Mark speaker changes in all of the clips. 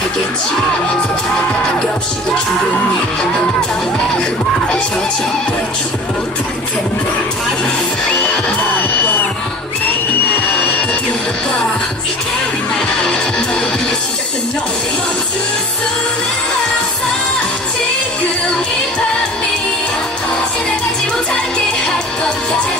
Speaker 1: 시작된 지금 이 밤이. 지나가지 못하게 할 거야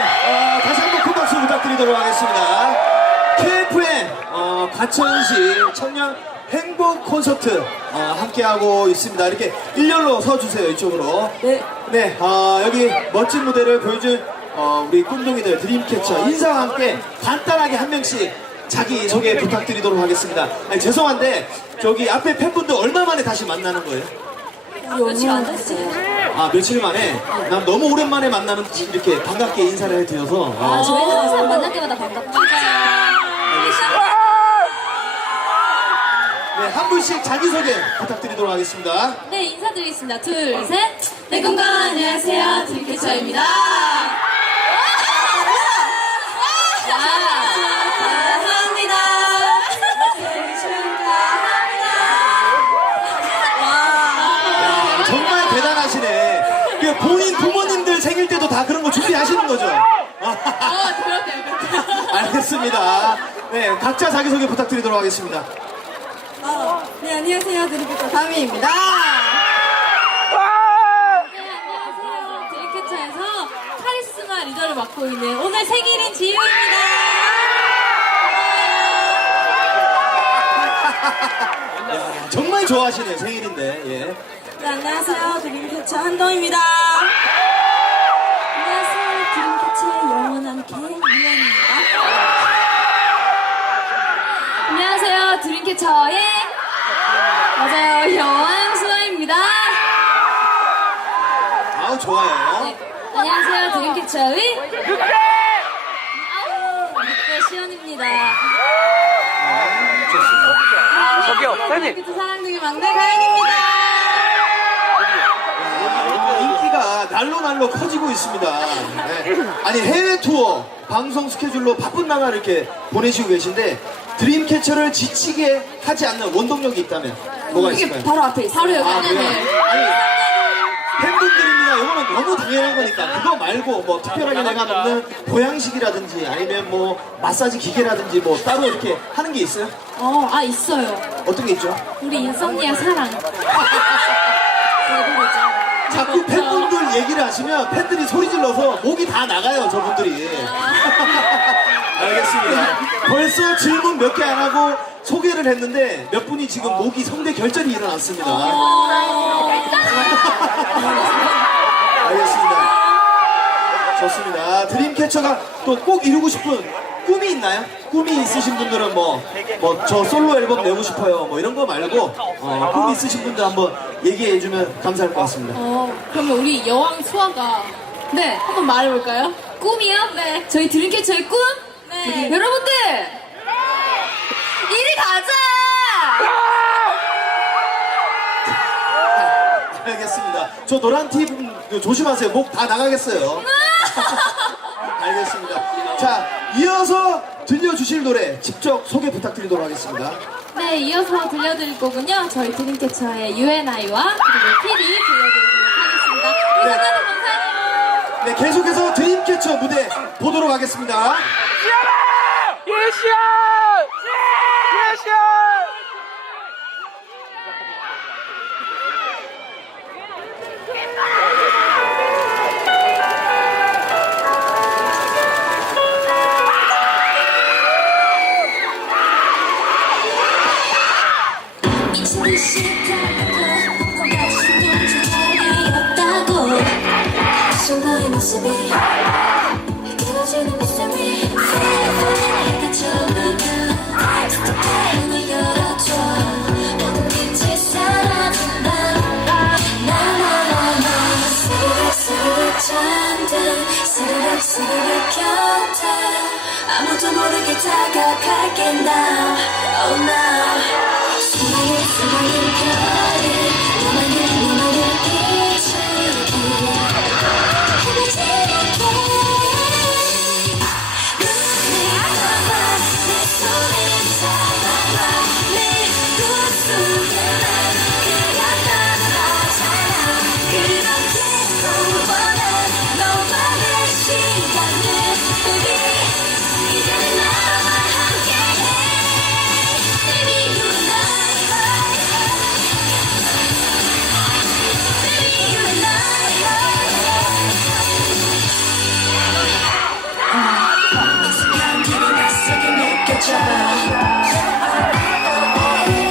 Speaker 1: 어, 다시
Speaker 2: 한번 큰 박수 부탁드리도록 하겠습니다. KFN 어, 과천시 청년 행복 콘서트 어, 함께하고 있습니다. 이렇게 일렬로 서주세요, 이쪽으로.
Speaker 3: 네.
Speaker 2: 네, 어, 여기 멋진 무대를 보여준 어, 우리 꿈동이들 드림캐쳐 인사와 함께 간단하게 한 명씩 자기 소개 부탁드리도록 하겠습니다. 아니, 죄송한데 저기 앞에 팬분들 얼마 만에 다시 만나는 거예요?
Speaker 3: 며칠 안 됐어요.
Speaker 2: 아 며칠 만에 난 너무 오랜만에 만나는 이렇게 반갑게 인사를 해드려서
Speaker 3: 아,
Speaker 2: 아,
Speaker 3: 저희는 항상 만날 때마다 반갑죠.
Speaker 2: 네, 한 분씩 자기소개 부탁드리도록 하겠습니다.
Speaker 3: 네, 인사드리겠습니다. 둘, 셋. 네, 건강 안녕하세요. 축하합니다.
Speaker 2: 거 준비하시는 거죠?
Speaker 3: 아, 그렇네요.
Speaker 2: 알겠습니다. 네, 각자 자기소개 부탁드리도록 하겠습니다.
Speaker 3: 네, 안녕하세요. 드림캐쳐 다미입니다. 네, 안녕하세요. 드림캐쳐에서 카리스마 리더를 맡고 있는 오늘 생일인 지유입니다.
Speaker 2: 정말 좋아하시네요, 생일인데. 예.
Speaker 3: 네, 안녕하세요. 드림캐쳐 한동입니다. 영원한 개미연입니다. 안녕하세요. 드림캐쳐의 맞아요. 여왕 수아입니다.
Speaker 2: 아우, 좋아요.
Speaker 3: 네, 안녕하세요. 드림캐쳐의 아우, 늑대 시연입니다.
Speaker 4: 저기요, 사장님.
Speaker 3: 드림캐쳐 사랑둥이 막내 가연입니다.
Speaker 2: 야, 인기가 날로 날로 커지고 있습니다. 네. 아니 해외 투어 방송 스케줄로 바쁜 나날을 이렇게 보내시고 계신데 드림캐쳐를 지치게 하지 않는 원동력이 있다면 뭐가
Speaker 3: 이게
Speaker 2: 있을까요?
Speaker 3: 바로 앞에 여기
Speaker 2: 아, 그래요? 아니 팬분들입니다. 이거는 너무 당연한 거니까 그거 말고 뭐 특별하게 내가 먹는 보양식이라든지 아니면 뭐 마사지 기계라든지 뭐 따로 이렇게 하는 게 있어요?
Speaker 3: 어, 아 있어요.
Speaker 2: 어떤 게 있죠?
Speaker 3: 우리 인썸니아 사랑. 배부르죠.
Speaker 2: 자꾸 팬분 들 얘기를 하시면 팬들이 소리 질러서 목이 다 나가요, 저분들이. 알겠습니다. 벌써 질문 몇 개 안 하고 소개를 했는데 몇 분이 지금 목이 성대 결절이 일어났습니다. 알겠습니다. 좋습니다. 드림캐쳐가 또 꼭 이루고 싶은 꿈이 있나요? 꿈이 있으신 분들은 뭐, 뭐, 저 솔로 앨범 내고 싶어요. 뭐 이런 거 말고, 어, 꿈 있으신 분들 한번 얘기해주면 감사할 것 같습니다.
Speaker 3: 어, 그러면 우리 여왕 수아가 네, 한번 말해볼까요? 꿈이요? 네. 저희 드림캐쳐의 꿈? 네. 네. 여러분들! 네. 이리 가자! 네.
Speaker 2: 알겠습니다. 저 노란 티 입은 거 조심하세요. 목 다 나가겠어요. 음! 알겠습니다. 자, 이어서 들려주실 노래 직접 소개 부탁드리도록 하겠습니다.
Speaker 3: 네, 이어서 들려드릴 곡은요. 저희 드림캐쳐의 UNI와 그리고 피리 들려드리도록 하겠습니다.
Speaker 2: 네.
Speaker 3: 오늘은 감사해요.
Speaker 2: 네, 계속해서 드림캐쳐 무대 보도록 하겠습니다.
Speaker 4: 예시야! 예! 예시야!
Speaker 1: 예시야! 아무도 모르게 다가갈게 now, oh now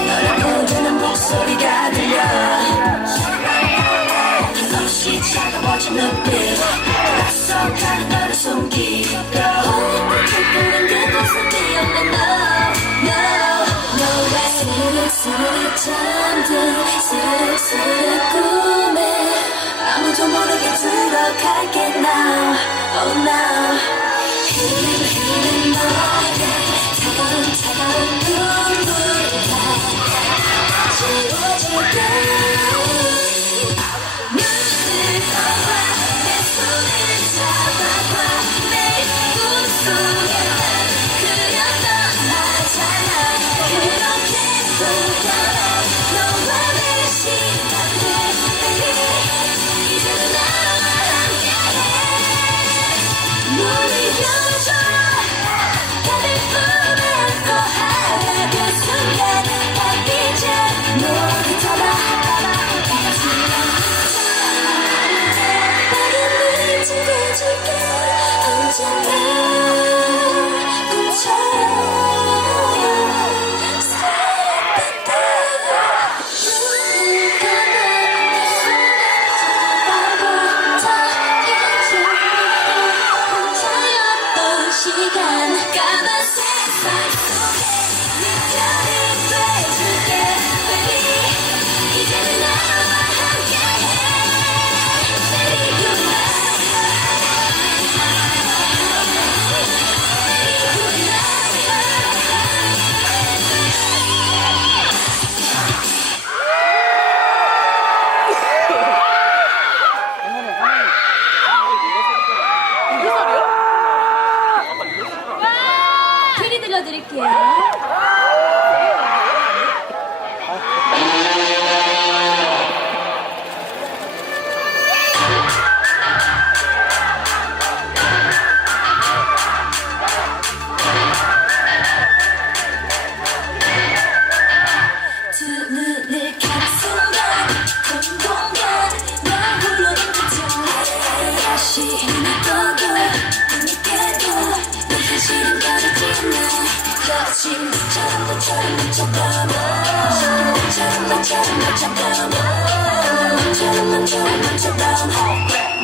Speaker 1: 너를 부르는 목소리가 들려. 한없이 차가워진 눈빛. 낯서가는 너를 숨기고. 들끓는 그곳을 기억내 no no 너와 스르스르 잠든 스르스르 꿈에. 아무도 모르게 들어갈게 now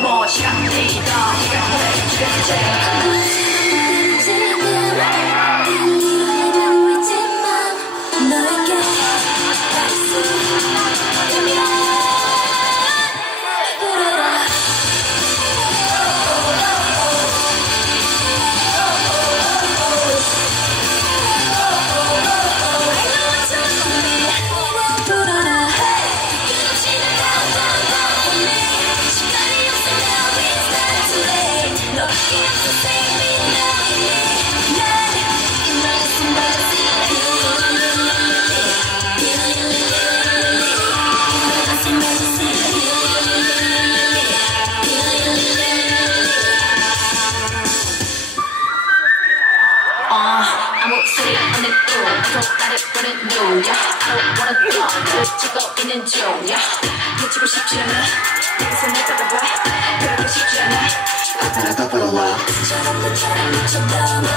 Speaker 1: 뭐 시간이 다. 이렇게 지금 지금 don't wanna talk 찍고 있는 중야 놓치고 싶지 않아 내 따라와 그러고 싶지 않아? 앞으로 더 걸어와? 처럼 나처럼 미쳤다마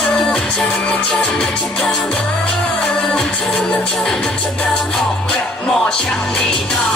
Speaker 1: 처럼 나처럼 미쳤다마 처럼 나처럼 미쳤다마 어 그래. 뭐 샤니다